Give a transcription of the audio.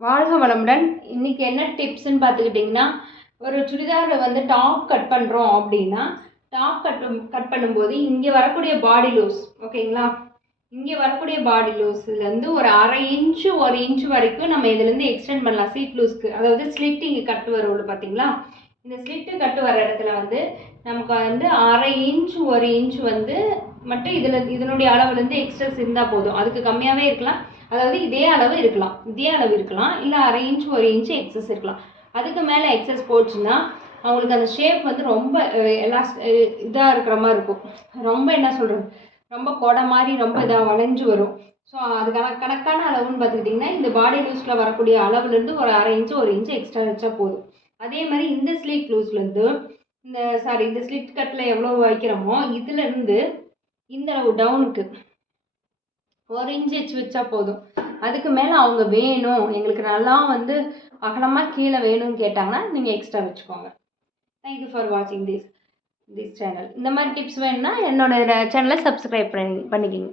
வாழ்க வளமுடன். இன்றைக்கி என்ன டிப்ஸ்ன்னு பார்த்துக்கிட்டிங்கன்னா, ஒரு சுடிதாரில் வந்து டாப் கட் பண்ணுறோம் அப்படின்னா, டாப் கட் பண்ணும்போது இங்கே வரக்கூடிய பாடி லூஸ் ஓகேங்களா, இங்கே வரக்கூடிய பாடி லூஸ்லேருந்து ஒரு 1/2 இன்ச்சு 1 இன்ச் வரைக்கும் நம்ம இதுலேருந்து எக்ஸ்டெண்ட் பண்ணலாம். சீட் லூஸ்க்கு, அதாவது ஸ்லிட் இங்கே கட்டு வரும்ல பார்த்தீங்களா, இந்த ஸ்லிட்டு கட்டு வர இடத்துல வந்து நமக்கு வந்து 1/2 இன்ச் 1 இன்ச் வந்து மட்டும் இதனுடைய அளவுலேருந்து எக்ஸ்ட்ராஸ் இருந்தால் போதும். அதுக்கு கம்மியாகவே இருக்கலாம், அதாவது இதே அளவு இருக்கலாம், இல்லை 1/2 இன்ச் 1 இன்ச் எக்ஸஸ் இருக்கலாம். அதுக்கு மேலே எக்ஸஸ் போச்சுன்னா அவங்களுக்கு அந்த ஷேப் வந்து ரொம்ப இதாக இருக்கிற மாதிரி இருக்கும். ரொம்ப என்ன சொல்கிறது, ரொம்ப கொடை மாதிரி ரொம்ப இதாக வளைஞ்சு வரும். ஸோ அது கணக்கான அளவுன்னு பார்த்துக்கிட்டிங்கன்னா இந்த பாடி லூஸில் வரக்கூடிய அளவுலேருந்து ஒரு 1/2 இன்ச் 1 இன்ச் எக்ஸ்ட்ரா வச்சா போதும். அதே மாதிரி இந்த ஸ்லீட் லூஸ்லேருந்து இந்த ஸ்லிட் கட்டில் எவ்வளோ வைக்கிறோமோ இதுலேருந்து இந்த அளவு டவுனுக்கு 1 இன்ச் வச்சா போதும். அதுக்கு மேலே அவங்க வேணும், எங்களுக்கு நல்லா வந்து அகலமாக கீழே வேணும்னு கேட்டாங்கன்னா நீங்கள் எக்ஸ்ட்ரா வச்சுக்கோங்க. தேங்க்யூ ஃபார் வாட்சிங் திஸ் சேனல். இந்த மாதிரி டிப்ஸ் வேணும்னா என்னோட சேனலை சப்ஸ்கிரைப் பண்ணிக்கிங்க.